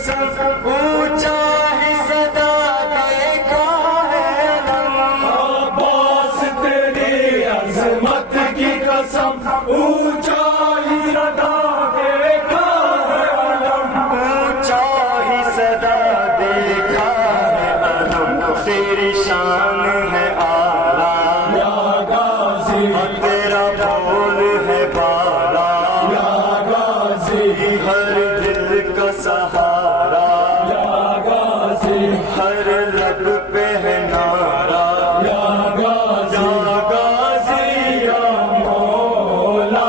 قسم اونچا ہی صدا دیکھا ہے عباس تیری عظمت کی قسم اونچا ہی صدا دیکھا ہے اونچا ہی صدا دیکھا ہے تیری شان ہے آلہ یا غازی تیرا بول ہے بالا یا غازی ہر دل کا سہارا یا غازی ہر لب پہ ہے نعرہ یا غازی یا مولا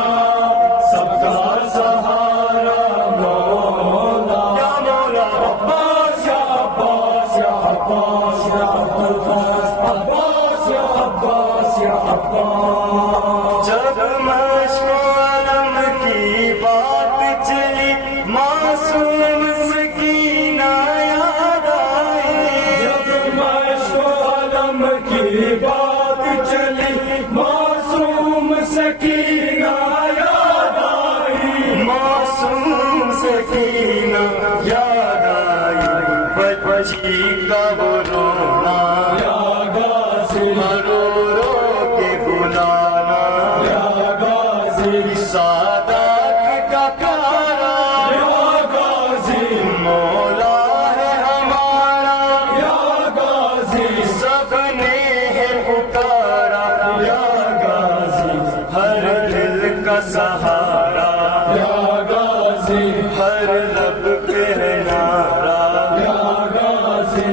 سب کا سہارا مولا یا مولا عباس یا عباس یا عباس یا عباس یا عباس یا عباس جب مشق و علم کی بات چلی معصوم سکینہ یاد آئی جب مشق و علم کی بات چلی معصوم سکینہ یاد آئی معصوم سکینہ یاد آئی بچی کا وہ رونا یا غازی رو رو کے بلانا یا غازی سادات کا پیارا یا غازی مولا ہے ہمارا یا غازی سب نے ہے پکارا یا غازی ہر دل کا سہارا یا غازی ہر لب پہ ہے نعرہ یا غازی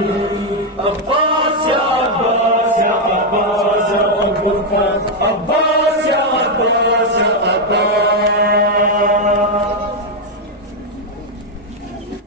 عباس یا عباس یا عباس یا عباس یا عباس یا عباس